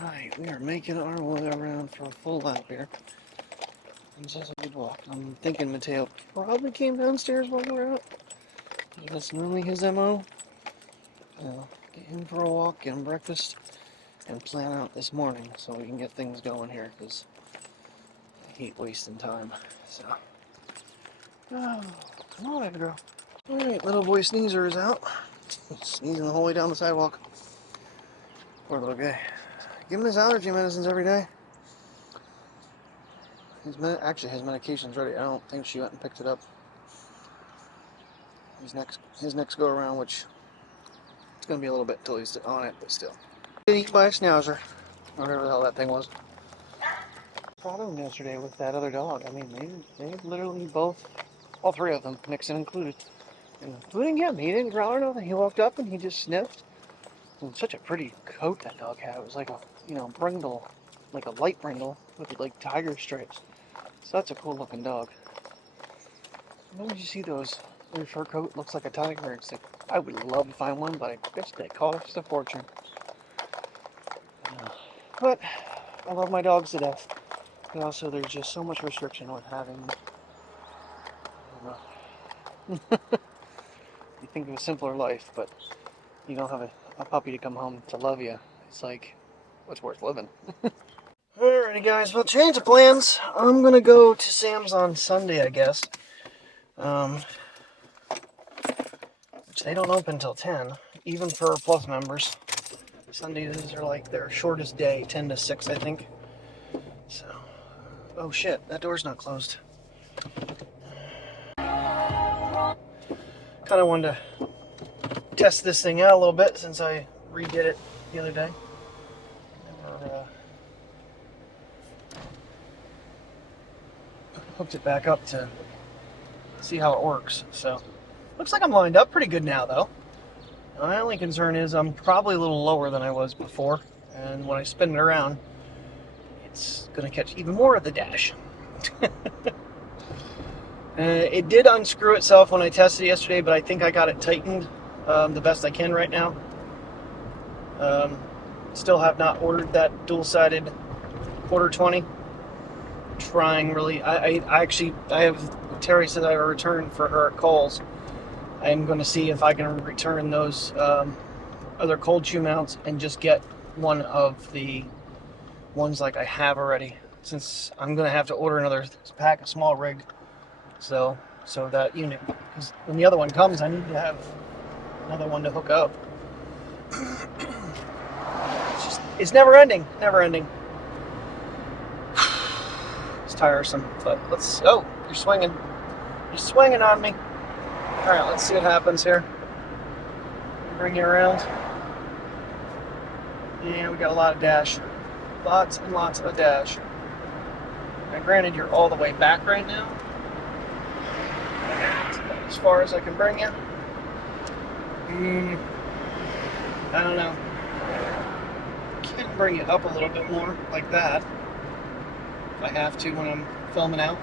Alright, we are making our way around for a full lap here. It's just a good walk. I'm thinking Mateo probably came downstairs while we were out. That's normally his MO. Get him for a walk, get him breakfast, and plan out this morning so we can get things going here, because I hate wasting time. So, oh, come on, baby girl. Alright, little boy Sneezer is out. Sneezing the whole way down the sidewalk. Poor little guy. Give him his allergy medicines every day. Actually, his medication's ready. I don't think she went and picked it up. His next go around, which it's going to be a little bit till he's on it, but still. Get eaten by a schnauzer, whatever the hell that thing was. Problem yesterday with that other dog. I mean, they literally both, all three of them, Nixon included, including him. He didn't growl or nothing. He walked up and he just sniffed. And such a pretty coat that dog had. It was like a, brindle, like a light brindle with like tiger stripes. Such a cool looking dog. When did you see those? Their fur coat looks like a tiger. It's like, I would love to find one, but I guess they cost a fortune. But I love my dogs to death. But also, there's just so much restriction with having. You think of a simpler life, but you don't have a puppy to come home to love you. It's like, what's worth living? Alrighty, guys. Well, change of plans. I'm gonna go to Sam's on Sunday, I guess. Which they don't open till 10, even for Plus members. Sundays are like their shortest day, 10 to 6, I think. So, oh shit, that door's not closed. Kind of wanted to test this thing out a little bit since I redid it the other day. Never hooked it back up to see how it works. So, looks like I'm lined up pretty good now, though. My only concern is I'm probably a little lower than I was before, and when I spin it around, it's going to catch even more of the dash. It did unscrew itself when I tested it yesterday, but I think I got it tightened the best I can right now. Still have not ordered that dual-sided Rt220. Trying really, I have, Terry said I have a return for her at Kohl's. I'm going to see if I can return those other cold shoe mounts and just get one of the ones like I have already, since I'm going to have to order another pack of SmallRig. So that unit, because when the other one comes, I need to have another one to hook up. It's never ending, never ending. It's tiresome, but let's. Oh, you're swinging on me. All right, let's see what happens here. Bring you around. Yeah, we got a lot of dash. Lots and lots of dash. Now, granted, you're all the way back right now. That's about as far as I can bring you. I don't know. Can bring it up a little bit more, like that. If I have to when I'm filming out.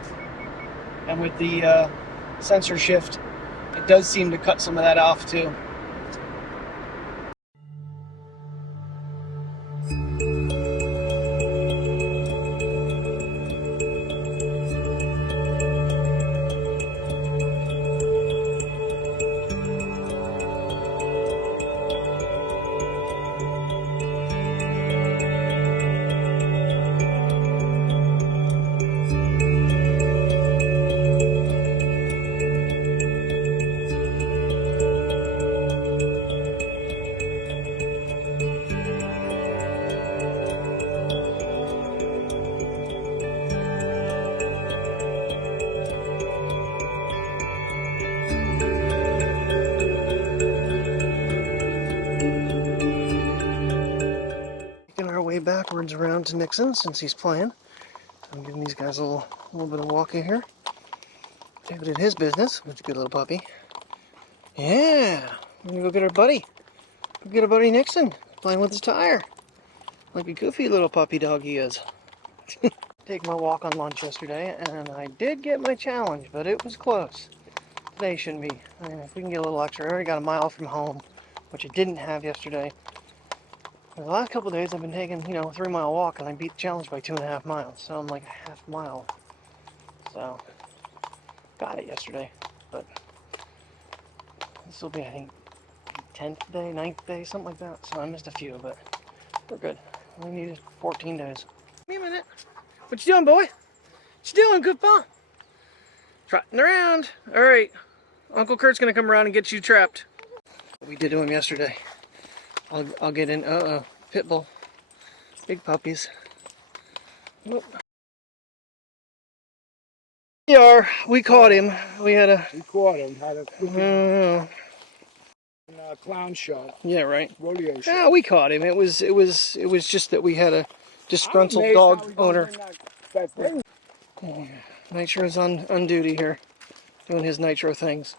And with the sensor shift, it does seem to cut some of that off too. Backwards around to Nixon since he's playing. I'm giving these guys a little bit of walking here. David did his business. That's a good little puppy. Yeah, I'm gonna go get our buddy. Go get our buddy Nixon playing with his tire, like a goofy little puppy dog he is. Take my walk on lunch yesterday, and I did get my challenge, but it was close. Today shouldn't be. If we can get a little extra, I already got a mile from home, which I didn't have yesterday. The last couple of days I've been taking, you know, a 3-mile walk, and I beat the challenge by 2.5 miles. So I'm like a half mile. So got it yesterday, but this will be, I think, 10th day, 9th day, something like that. So I missed a few, but we're good. We needed 14 days. Give me a minute. What you doing, boy? What you doing, good fun? Trotting around. All right, Uncle Kurt's gonna come around and get you trapped. We did to him yesterday. I'll get in. Pit bull, big puppies. Nope. We caught him. We caught him. Had a clown show. Yeah, right. Rodeo show. Yeah, we caught him. It was just that we had a disgruntled dog owner. Nitro's on duty here, doing his nitro things.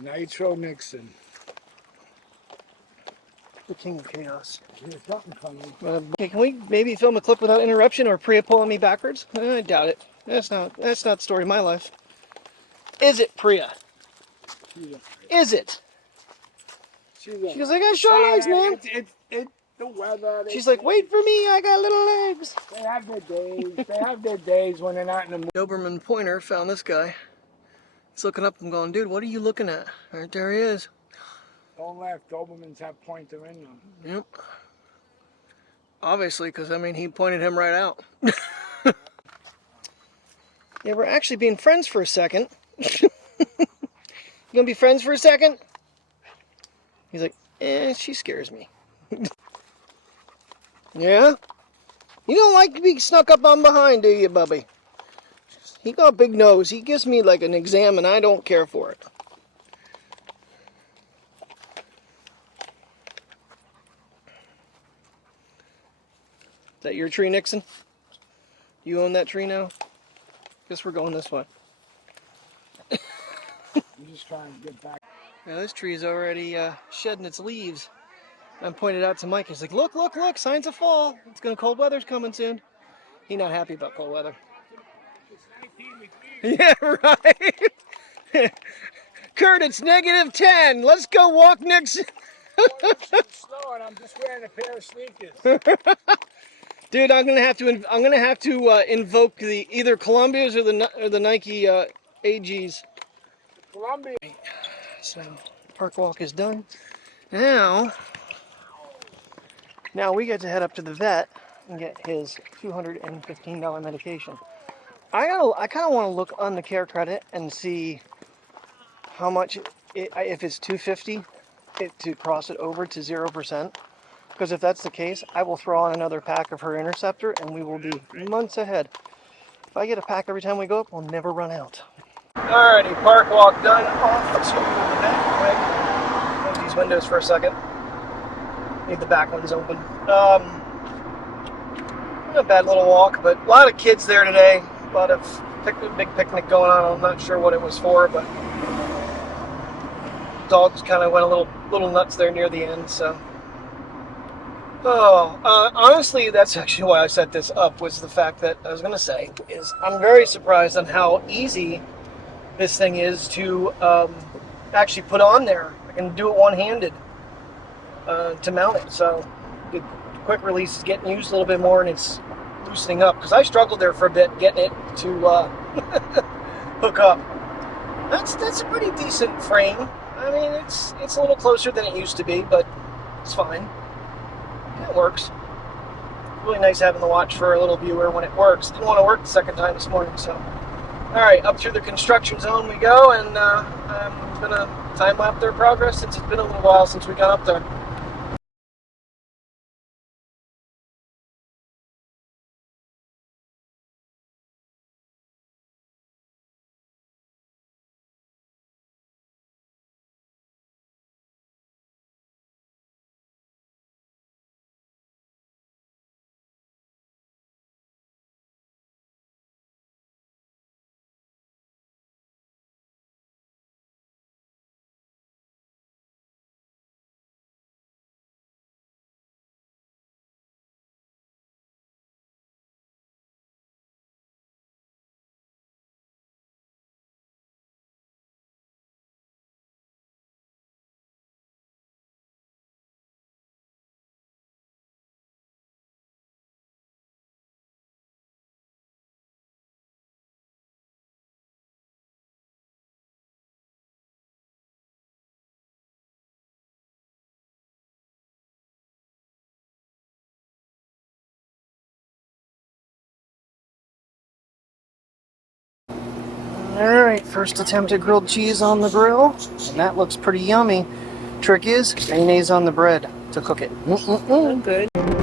Nitro Nixon. The king of chaos. Okay, can we maybe film a clip without interruption, or Priya pulling me backwards? I doubt it. That's not the story of my life. Is it, Priya? Is it? She goes, I got short legs, man. It's the weather. She's like, wait for me, I got little legs. They have their days. They have their days when they're not in the mood. Doberman Pointer found this guy. He's looking up and going, dude, what are you looking at? Right there he is. Don't laugh, Dobermans have pointer in them. Yep. Obviously, because, I mean, he pointed him right out. Yeah, we're actually being friends for a second. You gonna be friends for a second? He's like, she scares me. Yeah? You don't like to be snuck up on behind, do you, Bubby? He got a big nose. He gives me like an exam, and I don't care for it. Is that your tree, Nixon? You own that tree now? Guess we're going this way. I'm just trying to get back. Now this tree is already shedding its leaves. I pointed out to Mike. He's like, look, look, look, signs of fall. It's gonna, cold weather's coming soon. He's not happy about cold weather. Yeah, right. Kurt, it's -10. Let's go walk, Nixon. Snow, and I'm just wearing a pair of sneakers. Dude, I'm gonna have to invoke the either Columbia's or the Nike AGs. Columbia. So park walk is done. Now we get to head up to the vet and get his $215 medication. I kind of want to look on the care credit and see how much if it's $250 to cross it over to 0%. Because if that's the case, I will throw on another pack of her Interceptor, and we will be months ahead. If I get a pack every time we go up, we'll never run out. Alrighty, park walk done. Off to the vet. Quick, close these windows for a second. Need the back ones open. Not a bad little walk, but a lot of kids there today. A lot of big picnic going on. I'm not sure what it was for, but dogs kind of went a little nuts there near the end. So, honestly, that's actually why I set this up. Was the fact that I was going to say is I'm very surprised on how easy this thing is to actually put on there. I can do it one-handed to mount it. So the quick release is getting used a little bit more, and it's loosening up because I struggled there for a bit getting it to hook up. That's a pretty decent frame. I mean, it's a little closer than it used to be, but it's fine. It works. Really nice having the watch for a little viewer when it works. Didn't want to work the second time this morning, so. Alright, up through the construction zone we go, and I'm going to time-lapse their progress since it's been a little while since we got up there. Alright, first attempt at grilled cheese on the grill, and that looks pretty yummy. Trick is, mayonnaise on the bread to cook it. Good.